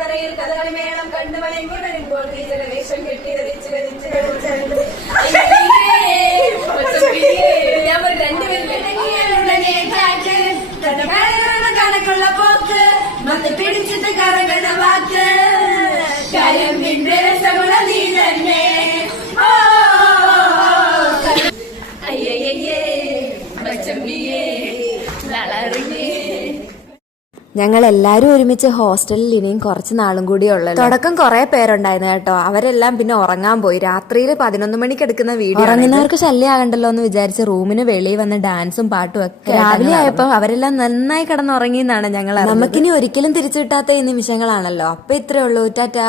തറയിൽ കഥകളി മേളം കണ്ടു വഴങ്ങി വരുമ്പോൾ വേഷം കെട്ടി ധരിച്ച് കണക്കുള്ള പോക്ക് വന്ന് പിടിച്ചിട്ട് കറകണ വാക്ക് കരമ്പിന്റെ രസമുള്ള നീ തന്നെ അയ്യയ്യേ മച്ചമ്പിയേ നളറിയേ. ഞങ്ങളെല്ലാരും ഒരുമിച്ച് ഹോസ്റ്റലിൽ ഇനിയും കുറച്ച് നാളും കൂടി ഉള്ളത്. തുടക്കം കുറെ പേരുണ്ടായിരുന്നു കേട്ടോ. അവരെല്ലാം പിന്നെ ഉറങ്ങാൻ പോയി. രാത്രിയിൽ 11 മണിക്ക് എടുക്കുന്ന വീഡിയോ. ഉറങ്ങുന്നവർക്ക് ശല്യമാകണ്ടല്ലോ എന്ന് വിചാരിച്ച് റൂമിന് വെളിയിൽ വന്ന് ഡാൻസും പാട്ടും ഒക്കെ. രാവിലെ ആയപ്പോ അവരെല്ലാം നന്നായി കിടന്നുറങ്ങിയെന്നാണ് ഞങ്ങൾ. നമുക്കിനി ഒരിക്കലും തിരിച്ചു കിട്ടാത്ത ഈ നിമിഷങ്ങളാണല്ലോ. അപ്പൊ ഇത്രേ ഉള്ളൂ. ടാറ്റാ.